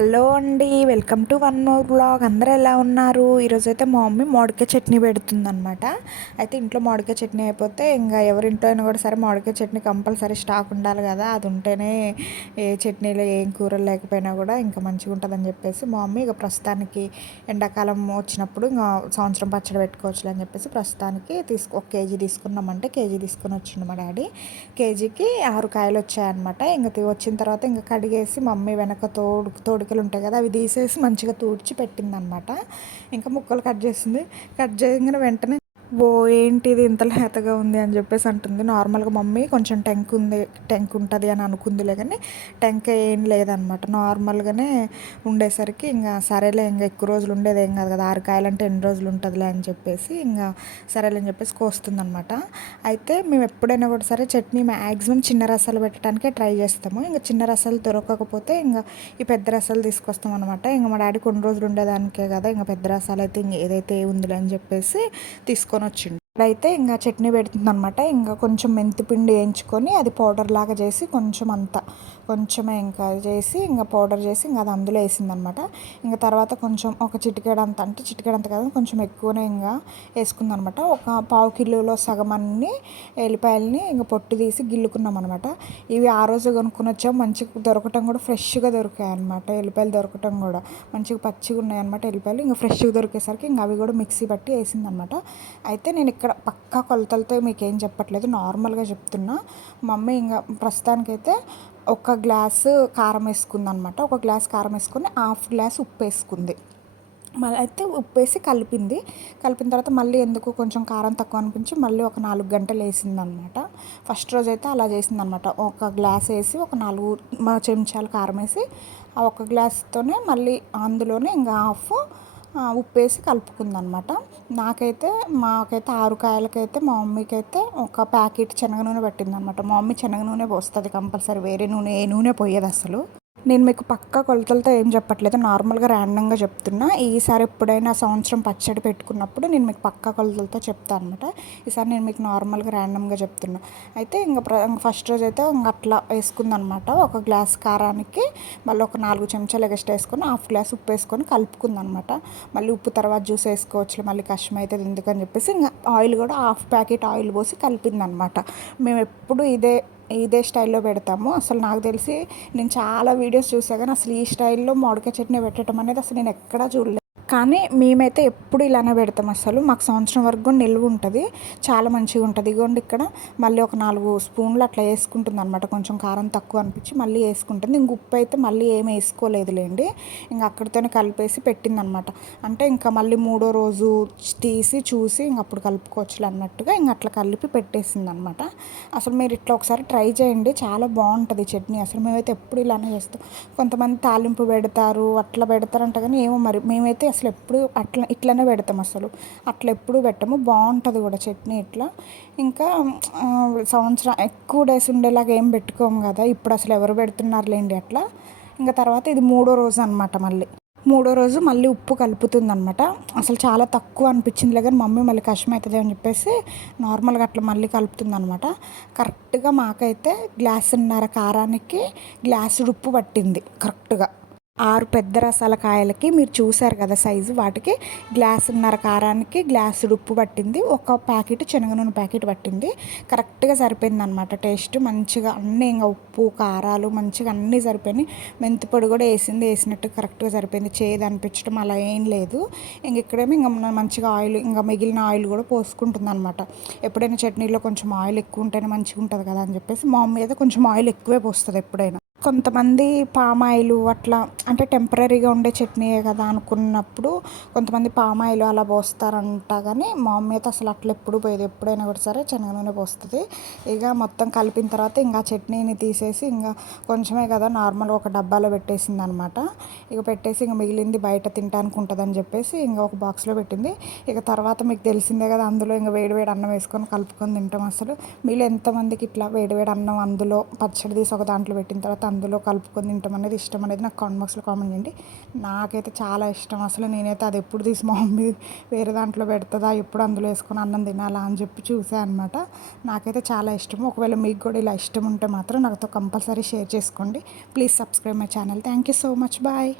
Hello అండి welcome to one more blog. అందరూ ఎలా ఉన్నారు? ఈరోజైతే మా మమ్మీ మామిడికాయ చట్నీ పెడుతుందనమాట అయితే ఇంట్లో మామిడికాయ చట్నీ అయిపోతే ఇంకా ఎవరింట్లో అయినా కూడా సరే మామిడికాయ చట్నీ కంపల్సరీ స్టాక్ ఉండాలి కదా. అది ఉంటేనే ఏ చట్నీలో ఏం కూరలు లేకపోయినా కూడా ఇంకా మంచిగా ఉంటుందని చెప్పేసి మా మమ్మీ ఇక ప్రస్తుతానికి ఎండాకాలం వచ్చినప్పుడు ఇంకా సంవత్సరం పచ్చడి పెట్టుకోవచ్చు అని చెప్పేసి ప్రస్తుతానికి తీసుకు ఒక కేజీ తీసుకున్నామంటే కేజీ తీసుకొని వచ్చిండు మా డాడీ. కేజీకి ఆరు కాయలు వచ్చాయన్నమాట. ఇంకా వచ్చిన తర్వాత ఇంకా కడిగేసి మమ్మీ వెనక తోడు తోడు తోడుకలు ఉంటాయి కదా అవి తీసేసి మంచిగా తూడ్చి పెట్టిందనమాట. ఇంకా ముక్కలు కట్ చేసింది. కట్ చేయగానే వెంటనే ఓ ఏంటిది ఇంత లేతగా ఉంది అని చెప్పేసి అంటుంది. నార్మల్గా మమ్మీ కొంచెం టెంక్ ఉంది టెంక్ ఉంటుంది అని అనుకుందిలే కానీ టెంక్ ఏం లేదనమాట. నార్మల్గానే ఉండేసరికి ఇంకా సరేలే ఇంకా ఎక్కువ రోజులు ఉండేది ఏం కాదు కదా ఆరు కాయలంటే ఎన్ని రోజులు ఉంటుందిలే అని చెప్పేసి ఇంకా సరేలే అని చెప్పేసి కోస్తుందనమాట. అయితే మేము ఎప్పుడైనా కూడా సరే చట్నీ మ్యాక్సిమం చిన్న రసాలు పెట్టడానికే ట్రై చేస్తాము. ఇంకా చిన్న రసాలు దొరకకపోతే ఇంకా ఈ పెద్ద రసాలు తీసుకొస్తాం అనమాట. ఇంకా మా డాడీ కొన్ని రోజులు ఉండేదానికే కదా ఇంకా పెద్ద రసాలు అయితే ఇంక ఏదైతే ఉందిలే అని చెప్పేసి తీసుకొని తీసుకొని వచ్చిండు అయితే ఇంకా చట్నీ పెడుతుంది అనమాట ఇంకా కొంచెం మెంతిపిండి వేయించుకొని అది పౌడర్ లాగా చేసి కొంచెం అంత కొంచెమే ఇంకా చేసి ఇంకా పౌడర్ చేసి ఇంకా అది అందులో వేసిందనమాట ఇంకా తర్వాత కొంచెం ఒక చిటికేడంత అంటే చిటికేడంత కాదు కొంచెం ఎక్కువనే ఇంకా వేసుకుంది అనమాట ఒక పావు కిలోలో సగం అన్ని ఎల్లిపాయలని ఇంకా పొట్టు తీసి గిల్లుకున్నాం అనమాట ఇవి ఆ రోజు కొనుక్కొని వచ్చాం. మంచిగా దొరకటం కూడా ఫ్రెష్గా దొరికాయి అనమాట ఎల్లిపాయలు దొరకటం కూడా మంచిగా పచ్చిగా ఉన్నాయి అనమాట ఎల్లిపాయలు. ఇంకా ఫ్రెష్గా దొరికేసరికి ఇంకా అవి కూడా మిక్సీ పట్టి వేసింది అనమాట అయితే నేను ఇక్కడ పక్కా కొలతలతో మీకేం చెప్పట్లేదు. నార్మల్గా చెప్తున్నా. మమ్మీ ఇంకా ప్రస్తుతానికైతే ఒక గ్లాసు కారం వేసుకుంది అనమాట ఒక గ్లాస్ కారం వేసుకుని హాఫ్ గ్లాస్ ఉప్పు వేసుకుంది. మళ్ళీ అయితే ఉప్పు వేసి కలిపింది. కలిపిన తర్వాత మళ్ళీ ఎందుకు కొంచెం కారం తక్కువ అనిపించి మళ్ళీ ఒక నాలుగు గంటలు వేసింది అనమాట ఫస్ట్ రోజు అయితే అలా చేసింది అనమాట ఒక గ్లాస్ వేసి ఒక నాలుగు చెంచాలు కారం వేసి ఆ ఒక గ్లాస్తోనే మళ్ళీ అందులోనే ఇంకా హాఫ్ ఉప్పేసి కలుపుకుందనమాట. నాకైతే మాకైతే ఆరు కాయలకైతే మా మమ్మీకి అయితే ఒక ప్యాకెట్ శనగ నూనె పట్టిందనమాట. మా మమ్మీ శనగ నూనె పోస్తుంది కంపల్సరీ. వేరే నూనె ఏ నూనె పోయేది అసలు నేను మీకు పక్క కొలతలతో ఏం చెప్పట్లేదు నార్మల్గా ర్యాండంగా చెప్తున్నా. ఈసారి ఎప్పుడైనా సంవత్సరం పచ్చడి పెట్టుకున్నప్పుడు నేను మీకు పక్క కొలతలతో చెప్తాను అనమాట ఈసారి నేను మీకు నార్మల్గా ర్యాండమ్గా చెప్తున్నా. అయితే ఇంకా ఫస్ట్ రోజు అయితే ఇంకా అట్లా వేసుకుందనమాట ఒక గ్లాస్ కారానికి మళ్ళీ ఒక నాలుగు చెంచాలు ఎగస్ట్ వేసుకొని హాఫ్ గ్లాస్ ఉప్పు వేసుకొని కలుపుకుందనమాట మళ్ళీ ఉప్పు తర్వాత జ్యూస్ వేసుకోవచ్చు మళ్ళీ కష్టం అవుతుంది ఎందుకని చెప్పేసి ఇంకా ఆయిల్ కూడా హాఫ్ ప్యాకెట్ ఆయిల్ పోసి కలిపిందనమాట మేము ఎప్పుడు ఇదే ఇదే స్టైల్లో పెడతాము. అసలు నాకు తెలిసి నేను చాలా వీడియోస్ చూసా కానీ అసలు ఈ స్టైల్లో మామిడికాయ చట్నీ పెట్టడం అనేది అసలు నేను ఎక్కడా చూడలేదు. కానీ మేమైతే ఎప్పుడు ఇలానే పెడతాం అసలు మాకు సంవత్సరం వరకు కూడా నిల్వ ఉంటుంది. చాలా మంచిగా ఉంటుంది. ఇగోండి ఇక్కడ మళ్ళీ ఒక నాలుగు స్పూన్లు అట్లా వేసుకుంటుంది అనమాట కొంచెం కారం తక్కువ అనిపించి మళ్ళీ వేసుకుంటుంది. ఇంక ఉప్పు అయితే మళ్ళీ ఏమి వేసుకోలేదులేండి. ఇంక అక్కడితోనే కలిపేసి పెట్టింది అనమాట అంటే ఇంకా మళ్ళీ మూడో రోజు తీసి చూసి ఇంక అప్పుడు కలుపుకోవచ్చు అన్నట్టుగా ఇంక అట్లా కలిపి పెట్టేసింది అనమాట అసలు మీరు ఇట్లా ఒకసారి ట్రై చేయండి. చాలా బాగుంటుంది చట్నీ. అసలు మేమైతే ఎప్పుడు ఇలానే చేస్తాం. కొంతమంది తాలింపు పెడతారు అట్లా పెడతారంట కానీ ఏమో మరి. మేమైతే అసలు ఎప్పుడు అట్లా ఇట్లనే పెడతాం అసలు. అట్లా ఎప్పుడు పెట్టము. బాగుంటుంది కూడా చట్నీ ఇట్లా. ఇంకా సంవత్సరం ఎక్కువ డేస్ ఉండేలాగా ఏం పెట్టుకోము కదా. ఇప్పుడు అసలు ఎవరు పెడుతున్నారులేండి అట్లా. ఇంకా తర్వాత ఇది మూడో రోజు అనమాట మళ్ళీ. మూడో రోజు మళ్ళీ ఉప్పు కలుపుతుంది అనమాట అసలు చాలా తక్కువ అనిపించింది కానీ మమ్మీ మళ్ళీ కష్టం అవుతుంది అని చెప్పేసి నార్మల్గా అట్లా మళ్ళీ కలుపుతుంది అనమాట కరెక్ట్గా మాకైతే గ్లాసున్నర కారానికి గ్లాసుడు ఉప్పు పట్టింది. కరెక్ట్గా. ఆరు పెద్ద రసాల కాయలకి మీరు చూసారు కదా సైజు. వాటికి గ్లాసున్నర కారానికి గ్లాసు ఉప్పు పట్టింది. ఒక ప్యాకెట్ శనగ నూనె ప్యాకెట్ పట్టింది. కరెక్ట్గా సరిపోయింది అనమాట టేస్ట్. మంచిగా అన్నీ ఇంకా ఉప్పు కారాలు మంచిగా అన్నీ సరిపోయినాయి. మెంతి పొడి కూడా వేసింది. వేసినట్టు కరెక్ట్గా సరిపోయింది. చేదు అనిపించడం అలా ఏం లేదు. ఇంక ఇక్కడేమో ఇంకా మంచిగా ఆయిల్ ఇంకా మిగిలిన ఆయిల్ కూడా పోసుకుంటుంది అనమాట ఎప్పుడైనా చట్నీలో కొంచెం ఆయిల్ ఎక్కువ ఉంటేనే మంచిగా ఉంటుంది కదా అని చెప్పేసి మా మీద కొంచెం ఆయిల్ ఎక్కువే పోస్తుంది ఎప్పుడైనా. కొంతమంది పామాయిలు అట్లా అంటే టెంపరీగా ఉండే చట్నీయే కదా అనుకున్నప్పుడు కొంతమంది పామాయిల్ అలా పోస్తారంట కానీ మా మమ్మీ అయితే అసలు అట్లా ఎప్పుడు పోయేది. ఎప్పుడైనా కూడా సరే శనగ నూనె పోస్తుంది. ఇక మొత్తం కలిపిన తర్వాత ఇంకా చట్నీని తీసేసి ఇంకా కొంచెమే కదా నార్మల్ ఒక డబ్బాలో పెట్టేసింది అనమాట ఇక పెట్టేసి ఇంకా మిగిలింది బయట తింటానికి ఉంటుందని చెప్పేసి ఇంకా ఒక బాక్స్లో పెట్టింది. ఇక తర్వాత మీకు తెలిసిందే కదా అందులో ఇంకా వేడి వేడి అన్నం వేసుకొని కలుపుకొని తింటాం అసలు. మీరు ఎంతమందికి ఇట్లా వేడి వేడి అన్నం అందులో పచ్చడి తీసి ఒక దాంట్లో పెట్టిన తర్వాత అందులో కలుపుకొని తింటాం అనేది ఇష్టం అనేది నాకు కామెంట్ బాక్స్లో కామెంట్ చేయండి. నాకైతే చాలా ఇష్టం. అసలు నేనైతే అది ఎప్పుడు తీసి మా మమ్మీ వేరే దాంట్లో పెడుతుందా ఎప్పుడు అందులో వేసుకొని అన్నం తినాలా అని చెప్పి చూసాను అనమాట నాకైతే చాలా ఇష్టం. ఒకవేళ మీకు కూడా ఇలా ఇష్టం ఉంటే మాత్రం నాతో కంపల్సరీ షేర్ చేసుకోండి. Please subscribe my channel. Thank you so much. Bye.